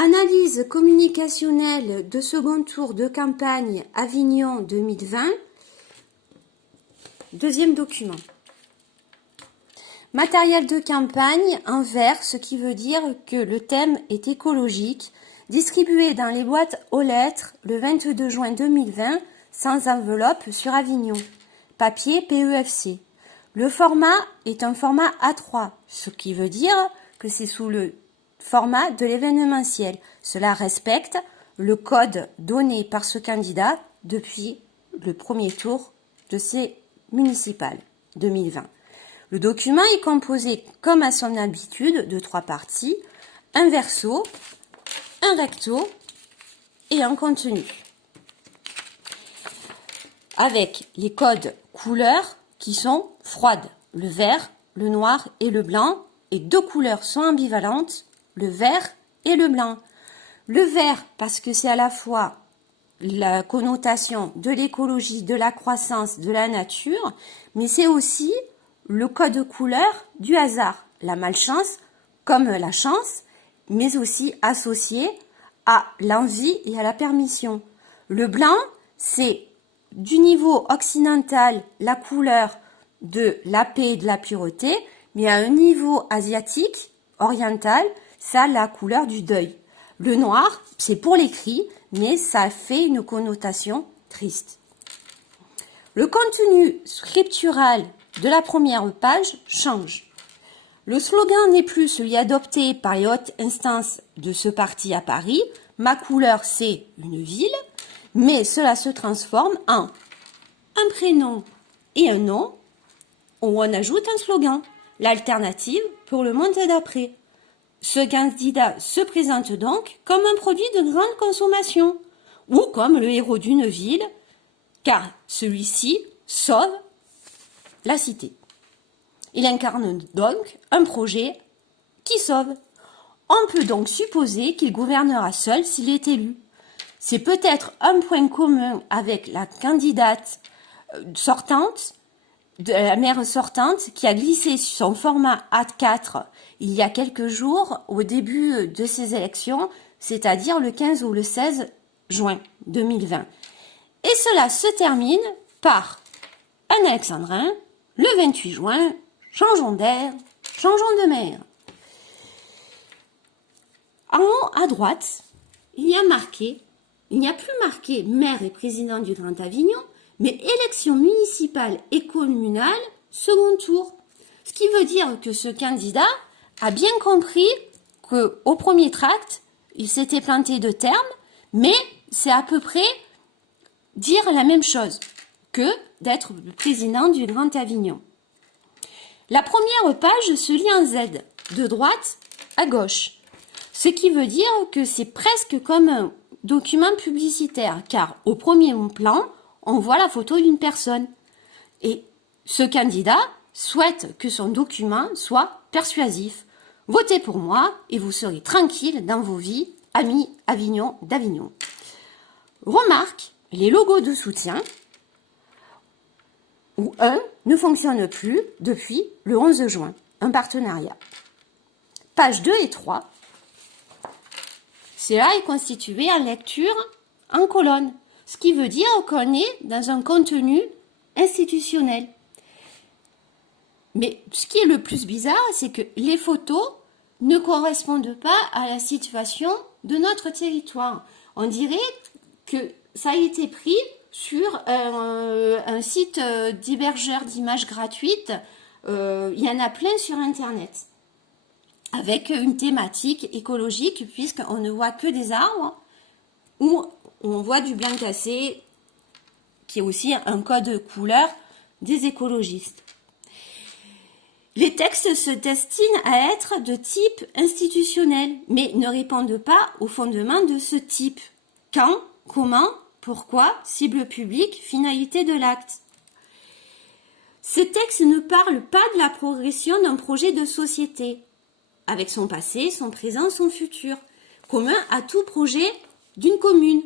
Analyse communicationnelle de second tour de campagne Avignon 2020. Deuxième document. Matériel de campagne en vert, ce qui veut dire que le thème est écologique, distribué dans les boîtes aux lettres le 22 juin 2020, sans enveloppe sur Avignon. Papier PEFC. Le format est un format A3, ce qui veut dire que c'est sous le format de l'événementiel. Cela respecte le code donné par ce candidat depuis le premier tour de ces municipales 2020. Le document est composé, comme à son habitude, de 3 parties, un verso, un recto et un contenu. Avec les codes couleurs qui sont froides, le vert, le noir et le blanc, et 2 couleurs sont ambivalentes, le vert et le blanc. Le vert parce que c'est à la fois la connotation de l'écologie, de la croissance, de la nature, mais c'est aussi le code couleur du hasard, la malchance comme la chance, mais aussi associé à l'envie et à la permission. Le blanc, c'est du niveau occidental la couleur de la paix et de la pureté, mais à un niveau asiatique, oriental, ça a la couleur du deuil. Le noir, c'est pour l'écrit, mais ça fait une connotation triste. Le contenu scriptural de la première page change. Le slogan n'est plus celui adopté par les hautes instances de ce parti à Paris, « Ma couleur, c'est une ville », mais cela se transforme en un prénom et un nom, où on ajoute un slogan, l'alternative pour le monde d'après. Ce candidat se présente donc comme un produit de grande consommation, ou comme le héros d'une ville, car celui-ci sauve la cité. Il incarne donc un projet qui sauve. On peut donc supposer qu'il gouvernera seul s'il est élu. C'est peut-être un point commun avec la candidate sortante, de la maire sortante, qui a glissé sur son format A4 il y a quelques jours au début de ces élections, c'est-à-dire le 15 ou le 16 juin 2020. Et cela se termine par un alexandrin, le 28 juin, changeons d'air, changeons de maire. En haut à droite, il n'y a plus marqué maire et président du Grand Avignon, mais élection municipale et communale, second tour. Ce qui veut dire que ce candidat a bien compris qu'au premier tract, il s'était planté de terme, mais c'est à peu près dire la même chose que d'être le président du Grand Avignon. La première page se lit en Z, de droite à gauche, ce qui veut dire que c'est presque comme un document publicitaire, car au premier plan, on voit la photo d'une personne. Et ce candidat souhaite que son document soit persuasif. Votez pour moi et vous serez tranquille dans vos vies, amis Avignon d'Avignon. Remarque, les logos de soutien, où un ne fonctionne plus depuis le 11 juin, un partenariat. Pages 2 et 3, cela est constitué en lecture en colonne, ce qui veut dire qu'on est dans un contenu institutionnel. Mais ce qui est le plus bizarre, c'est que les photos ne correspondent pas à la situation de notre territoire. On dirait que ça a été pris sur un site d'hébergeur d'images gratuites. Il y en a plein sur Internet, avec une thématique écologique, puisqu'on ne voit que des arbres, ou on voit du blanc cassé, qui est aussi un code couleur des écologistes. Les textes se destinent à être de type institutionnel, mais ne répondent pas aux fondements de ce type. Quand, comment, pourquoi, cible publique, finalité de l'acte. Ces textes ne parlent pas de la progression d'un projet de société, avec son passé, son présent, son futur, commun à tout projet d'une commune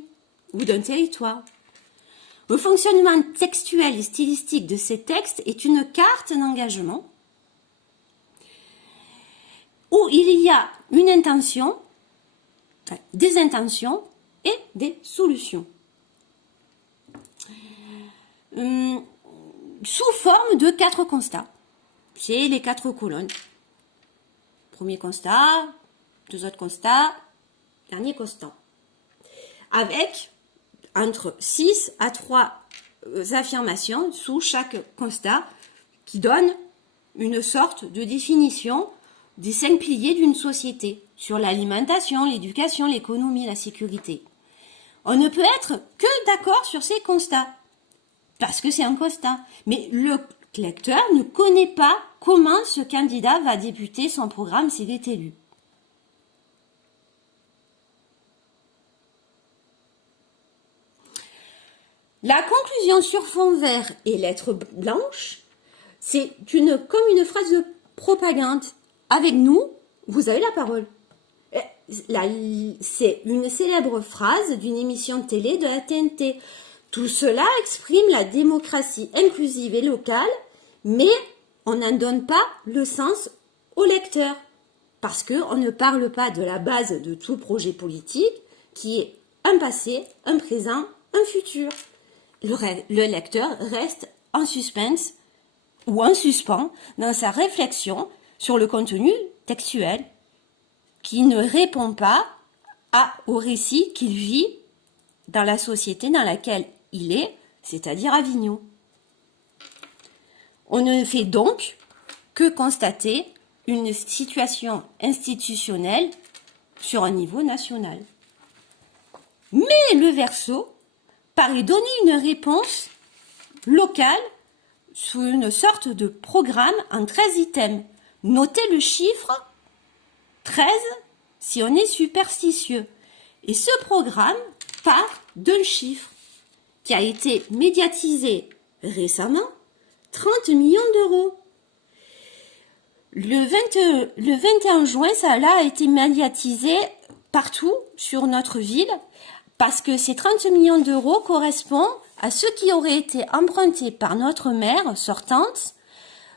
ou d'un territoire. Le fonctionnement textuel et stylistique de ces textes est une carte d'engagement où il y a une intention des intentions et des solutions. Sous forme de 4 constats. C'est les 4 colonnes. Premier constat, 2 autres constats, dernier constat. Avec entre 6 à 3 affirmations sous chaque constat qui donnent une sorte de définition des 5 piliers d'une société sur l'alimentation, l'éducation, l'économie, la sécurité. On ne peut être que d'accord sur ces constats, parce que c'est un constat. Mais le lecteur ne connaît pas comment ce candidat va débuter son programme s'il est élu. La conclusion sur fond vert et lettres blanches, c'est comme une phrase de propagande. Avec nous, vous avez la parole. C'est une célèbre phrase d'une émission de télé de la TNT. Tout cela exprime la démocratie inclusive et locale, mais on n'en donne pas le sens au lecteur. Parce qu'on ne parle pas de la base de tout projet politique, qui est un passé, un présent, un futur. Le lecteur reste en suspense ou en suspens dans sa réflexion sur le contenu textuel qui ne répond pas au récit qu'il vit dans la société dans laquelle il est, c'est-à-dire Avignon. On ne fait donc que constater une situation institutionnelle sur un niveau national. Mais le verso paraît donner une réponse locale sous une sorte de programme en 13 items. Notez le chiffre 13 si on est superstitieux. Et ce programme part d'un chiffre qui a été médiatisé récemment, 30 millions d'euros. Le 21 juin, ça là a été médiatisé partout sur notre ville parce que ces 30 millions d'euros correspondent à ce qui aurait été emprunté par notre maire sortante.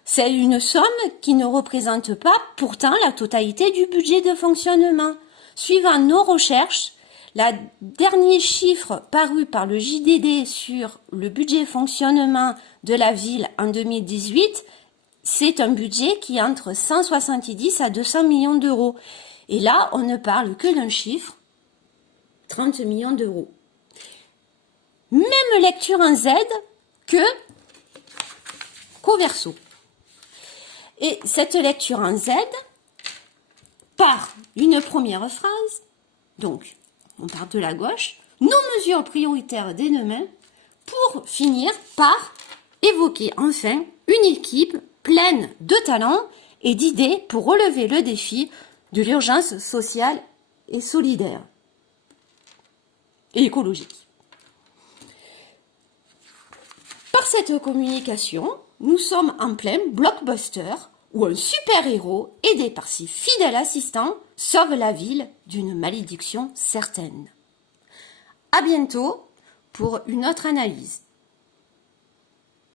C'est une somme qui ne représente pas pourtant la totalité du budget de fonctionnement. Suivant nos recherches, le dernier chiffre paru par le JDD sur le budget fonctionnement de la ville en 2018, c'est un budget qui est entre 170 à 200 millions d'euros. Et là, on ne parle que d'un chiffre, 30 millions d'euros. Même lecture en Z qu'au verso. Et cette lecture en Z par une première phrase, donc on part de la gauche, nos mesures prioritaires dès demain, pour finir par évoquer enfin une équipe pleine de talents et d'idées pour relever le défi de l'urgence sociale et solidaire et écologique. Par cette communication, nous sommes en plein blockbuster où un super-héros, aidé par ses fidèles assistants, sauve la ville d'une malédiction certaine. À bientôt pour une autre analyse.